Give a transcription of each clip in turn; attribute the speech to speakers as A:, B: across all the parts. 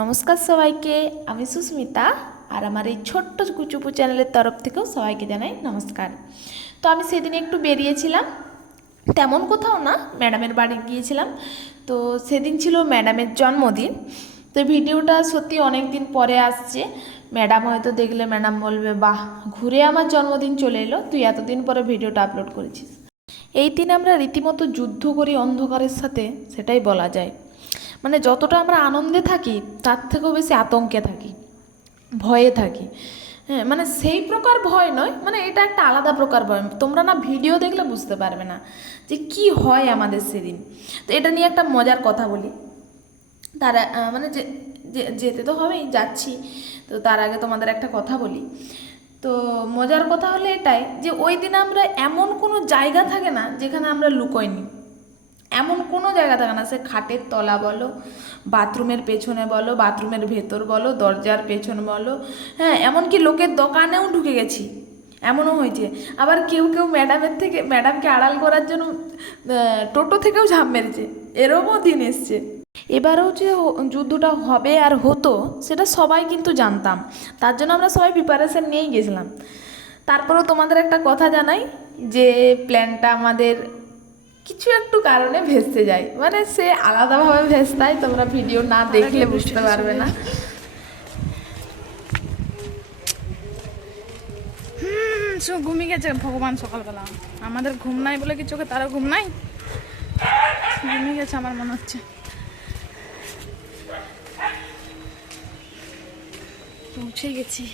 A: নমস্কার সবাইকে, আমি সুস্মিতা আর আমার এই ছোট্ট কুচুপু চ্যানেলের তরফ থেকেও সবাইকে জানাই নমস্কার। তো আমি সেদিন একটু বেরিয়েছিলাম, তেমন কোথাও না, ম্যাডামের বাড়ি গিয়েছিলাম। তো সেদিন ছিল ম্যাডামের জন্মদিন, তো ভিডিওটা সত্যি অনেক দিন পরে আসছে। ম্যাডাম হয়তো দেখলে ম্যাডাম বলবে, বাহ, ঘুরে আমার জন্মদিন চলে এলো, তুই এতদিন পরে ভিডিওটা আপলোড করেছিস। এই দিন আমরা রীতিমতো যুদ্ধ করি অন্ধকারের সাথে, সেটাই বলা যায়। মানে যতটা আমরা আনন্দে থাকি, তার থেকেও বেশি আতঙ্কে থাকি, ভয়ে থাকি। হ্যাঁ মানে সেই প্রকার ভয় নয় মানে এটা একটা আলাদা প্রকার ভয়। তোমরা না ভিডিও দেখলে বুঝতে পারবে না যে কি হয় আমাদের সেদিন। তো এটা নিয়ে একটা মজার কথা বলি। তারা মানে যে, যেতে তো হবেই, যাচ্ছি। তো তার আগে তোমাদের একটা কথা বলি। তো মজার কথা হলো এটাই যে ওই দিন আমরা এমন কোনো জায়গা থাকে না যেখানে আমরা লুকোইনি। এমন কোনো জায়গা থাকে না, সে খাটের তলা বলো, বাথরুমের পেছনে বলো, বাথরুমের ভেতর বলো, দরজার পেছন বলো হ্যাঁ এমনকি লোকের দোকানেও ঢুকে গেছি, এমনও হয়েছে। আবার কেউ কেউ ম্যাডামের থেকে, ম্যাডামকে আড়াল করার জন্য টোটো থেকেও ঝাঁপ মেরেছে এরমও দিন এসছে। এবারেও যে যুদ্ধটা হবে আর হতো, সেটা সবাই কিন্তু জানতাম। তার জন্য আমরা সবাই প্রিপারেশন নিয়েই গেছিলাম। তারপরেও তোমাদের একটা কথা জানাই, যে প্ল্যানটা আমাদের কিছু একটু কারণে ভেস্তে যায়। মানে সে আলাদাভাবে ভেস্তায় তোমরা ভিডিও না দেখলে বুঝতে পারবে না।
B: হুম চোখ ঘুমিয়ে গেছে ভগবান সকালবেলা। আমাদের ঘুম নাই বলে কি চোখে তারও ঘুম নাই? ঘুমিয়ে গেছে আমার মনে হচ্ছে। পৌঁছে গেছি।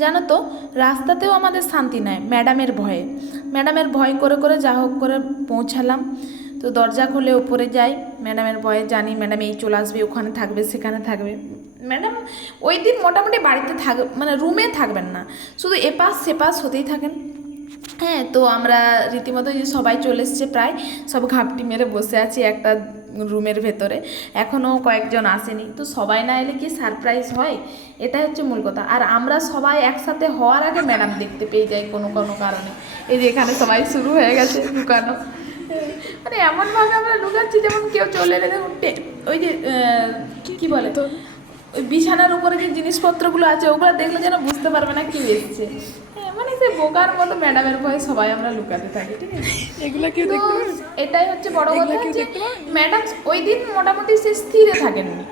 A: জানো তো রাস্তাতেও আমাদের শান্তি নাই ম্যাডামের ভয়ে। ম্যাডামের ভয় করে করে যা হোক করে পৌঁছালাম। তো দরজা খুলে উপরে যাই। ম্যাডামের ভয়ে জানি ম্যাডাম এই চলে আসবে, ওখানে থাকবে, সেখানে থাকবে। ম্যাডাম, ওই দিন মোটামুটি বাড়িতে থাক মানে রুমে থাকবেন না। শুধু এপাশ সেপাশ হতেই থাকেন। হ্যাঁ তো আমরা রীতিমতো যে সবাই চলে এসছে প্রায়, সব ঘাপটি মেরে বসে আছি। একটা রুমের ভেতরে। এখনও কয়েকজন আসেনি। তো সবাই না এলে কি সারপ্রাইজ হয়? এটাই হচ্ছে মূল কথা। আর আমরা সবাই একসাথে হওয়ার আগে ম্যাডাম দেখতে পেয়ে যাই কোনো কোনো কারণে। এই যে এখানে সবাই শুরু হয়ে গেছে লুকানো। মানে এমনভাবে আমরা লুকাচ্ছি যেমন কেউ চলে এলে দেখুন ওই যে কি বলে? তো ওই বিছানার উপরে যে জিনিসপত্রগুলো আছে ওগুলো দেখলে যেন বুঝতে পারবে না কি এসছে। মানে সে বোকার মতো ম্যাডামের ভয়ে সবাই আমরা লুকাতে থাকি ঠিক আছে?
B: এগুলা কেউ দেখতে
A: এটাই হচ্ছে বড় কথা
B: দেখতে
A: ম্যাডাম ওই দিন মোটামুটি সে স্থিরে থাকেননি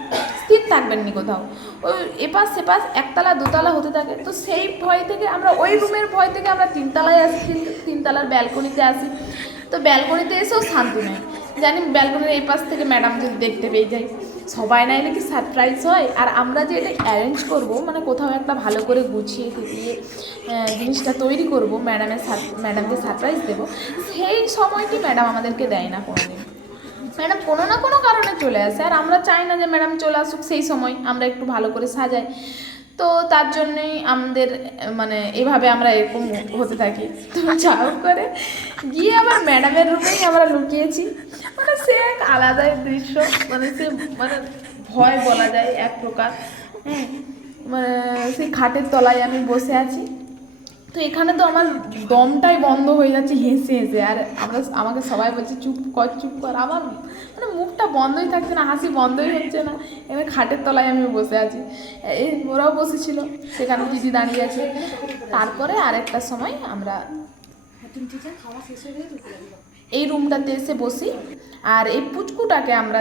A: স্থির থাকবেননি কোথাও। ওই এপাশ সেপাশ একতলা দোতলা হতে থাকে। তো সেই ভয় থেকে আমরা ওই রুমের ভয় থেকে আমরা তিনতলায় আসি তিন- তিনতলার ব্যালকনিতে আসি। তো ব্যালকনিতে এসেও শান্তি নেই। জানি ব্যালকনির এই পাশ থেকে ম্যাডাম যদি দেখতে পেয়ে যাই সবাই না এলে কি সারপ্রাইজ হয়? আর আমরা যে এটা অ্যারেঞ্জ করব মানে কোথাও একটা ভালো করে গুছিয়ে দিয়ে জিনিসটা তৈরি করব ম্যাডামের ম্যাডামকে সারপ্রাইজ দেবো, সেই সময়টি ম্যাডাম আমাদেরকে দেয় না কোনোদিন। ম্যাডাম কোনো না কোনো কারণে চলে আসে। আর আমরা চাই না যে ম্যাডাম চলে আসুক, সেই সময় আমরা একটু ভালো করে সাজাই। তো তার জন্যই আমাদের মানে এভাবে আমরা এরকম হতে থাকি। তো যা করে গিয়ে আবার ম্যাডামের রুমেই আমরা লুকিয়েছি। মানে সে এক আলাদাই দৃশ্য মানে সে মানে ভয় বলা যায় এক প্রকার। হ্যাঁ মানে সেই খাটের তলায় আমি বসে আছি। তো এখানে তো আমার দমটাই বন্ধ হয়ে যাচ্ছে হেসে হেসে। আর আমরা আমাকে সবাই বলছে, চুপ কর চুপ কর। আবার মানে মুখটা বন্ধই থাকছে না, হাসি বন্ধই হচ্ছে না। এবার খাটের তলায় আমি বসে আছি। এই ওরাও বসেছিল, সেখানে দিদি দাঁড়িয়ে আছে। তারপরে আরেকটা সময় আমরা এই রুমটাতে এসে বসি। আর এই পুচকুটাকে আমরা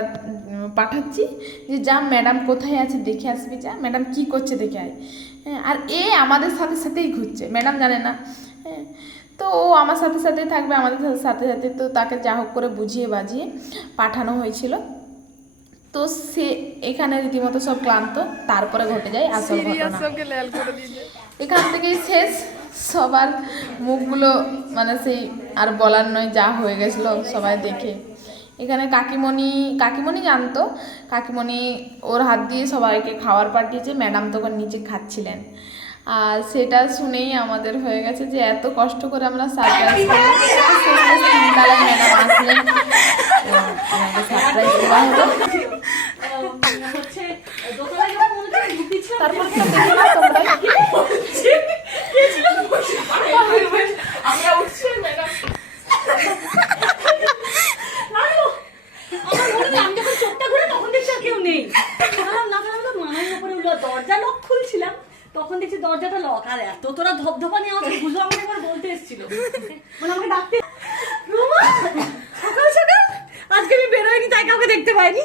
A: পাঠাচ্ছি যে, যা ম্যাডাম কোথায় আছে, দেখে আসবি, যা। ম্যাডাম কি করছে, দেখে আয়। হ্যাঁ আর এ আমাদের সাথে সাথেই ঘুরছে ম্যাডাম জানে না। হ্যাঁ তো ও আমার সাথে সাথেই থাকবে, আমাদের সাথে সাথে সাথে তো তাকে যা হোক করে বুঝিয়ে বাজিয়ে পাঠানো হয়েছিল। তো সে এখানে রীতিমতো সব ক্লান্ত তারপরে ঘটে যায় আসল এখান থেকেই শেষ। সবার মুখগুলো মানে সেই আর বলার নয় যা হয়ে গেছিল সবাই দেখে। এখানে কাকিমণি কাকিমণি জানতো কাকিমণি ওর হাত দিয়ে সবাইকে খাওয়ার পাঠিয়েছে ম্যাডাম তখন নিচে খাচ্ছিলেন। আর সেটা শুনেই আমাদের হয়ে গেছে যে এত কষ্ট করে আমরা সারপ্রাইজ ম্যাডাম আসলেন। সারপ্রাইজ দেওয়া হলো। না
C: তখন দেখছি নেই বললাম, না তাহলে আমি তো উপরে উঠল দরজা লক খুলছিলাম তখন দেখছি দরজাটা লক আর এত তোরা আমাকে বুঝলো আমাকে একবার বলতে এসেছিল মানে আমাকে ডাকতে সকাল? আজকে আমি বেরোয়নি তাই কাউকে দেখতে পাইনি।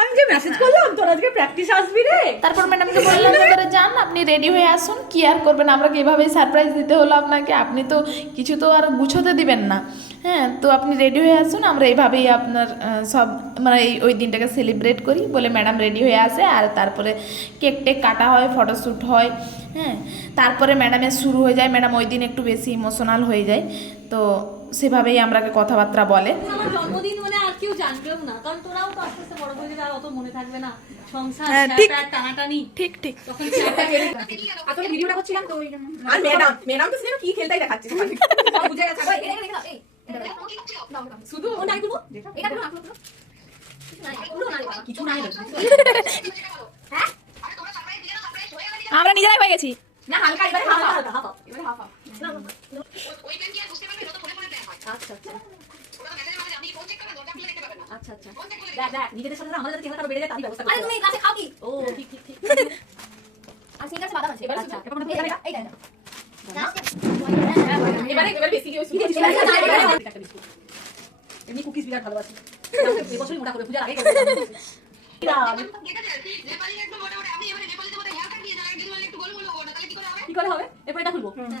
C: আমি মেসেজ করলাম, তোর আজকে প্র্যাকটিস আসবি রে।
A: তারপর ম্যাডামকে বললাম এবারে যান, আপনি রেডি হয়ে আসুন, কি আর করবেন? আমরা এভাবেই সারপ্রাইজ দিতে হলো আপনাকে? আপনি তো কিছু তো আর গুছোতে দিবেন না। হ্যাঁ তো আপনি রেডি হয়ে আসুন, আমরা এইভাবেই আপনার সব মানে এই, ওই দিনটাকে সেলিব্রেট করি। বলে ম্যাডাম রেডি হয়ে আসে, আর তারপরে কেক টেক কাটা হয় ফটোশ্যুট হয় হ্যাঁ। তারপরে ম্যাডামের শুরু হয়ে যায়। ম্যাডাম ওই দিন একটু বেশি ইমোশনাল হয়ে যায়। তো সেভাবেই আমরাকে কথাবার্তা বলে।
C: আমার জন্মদিন মানে আর কেউ জানবেও না কারণ তোরাও তো আস্তে আস্তে বড় হয়ে যাবে অত মনে থাকবে না। সংসার
B: হ্যাঁ,
C: টানাটানি।
B: ঠিক ঠিক।
C: তখন
D: আসলে ভিডিওটা করছিলাম তো ওই জন্য। আর ম্যাডাম ম্যাডাম তো সিনেমা কি খেলতেই দেখাচ্ছে? সব বুঝে গেছে। এই, এই, এই, এই, শুধু ও নাই তুলবো এটা কোনো আপলোড কিছু নাই হ্যাঁ?
B: আমরা নিজেরাই হয়ে গেছি।
D: না হালকা এবারে হাফ হাফ।
C: Half half.
D: এবারে হাফ হাফ।
C: আচ্ছা আচ্ছা। দেখ দেখ নিজেদের সাথে আমাদের চেহারাটা বেড়ে যায় তারই ব্যবস্থা
D: আরে তুমি
C: হবে।
D: খাও কি?
C: ও ঠিক ঠিক ঠিক।
D: আর সিঙ্গার বাদাম আছে এবারে
C: আচ্ছা,
D: এবারে
C: এবার
D: এই এই না
C: এবারে
D: এবারে বেশি কি হইছে
C: এমনি কুকিজ বিরাট ভালোবাসি। এবছরই মোটা করে পূজার আগে করে কি করে হবে? এরপর এটা খুলবো। না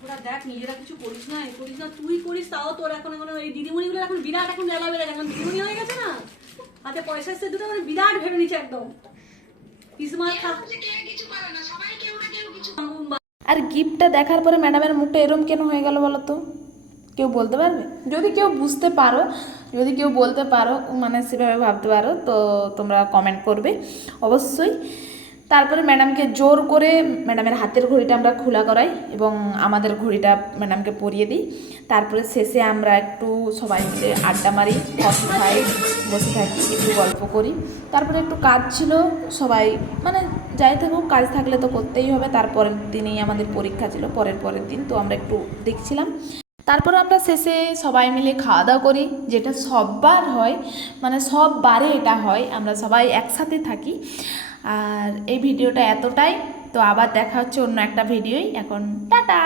C: তোরা দেখ, নিজেরা কিছু করিস না করিস না, তুই করিস, তাও তোর এখন দিদিমণিগুলো এখন বিরাট এখন এখন দিদিমণি হয়ে গেছে না? হাতে মানে বিরাট একদম।
A: আর গিফটটা দেখার পরে ম্যাডামের মুখটা এরম কেন হয়ে গেল বলো তো? কেউ বলতে পারবে? যদি কেউ বুঝতে পারো, যদি কেউ বলতে পারো মানে সেভাবে ভাবতে পারো, তো তোমরা কমেন্ট করবে। অবশ্যই তারপরে ম্যাডামকে জোর করে ম্যাডামের হাতের ঘড়িটা আমরা খোলা করাই এবং আমাদের ঘড়িটা ম্যাডামকে পরিয়ে দিই। তারপরে শেষে আমরা একটু সবাই মিলে আড্ডা মারি, কফি খাই, বসে থাকি, একটু গল্প করি। তারপরে একটু কাজ ছিল, সবাই মানে যাই থাকুক, কাজ থাকলে তো করতেই হবে। তারপরের দিনেই আমাদের পরীক্ষা ছিল, পরের পরের দিন, তো আমরা একটু দেখছিলাম। তারপর আমরা শেষে সবাই মিলে খাওয়া দাওয়া করি, যেটা সববার হয় মানে সববারে এটা হয়, আমরা সবাই একসাথে থাকি। আর এই ভিডিওটা এতটাই, তো আবার দেখা হচ্ছে অন্য একটা ভিডিওই। এখন টাটা!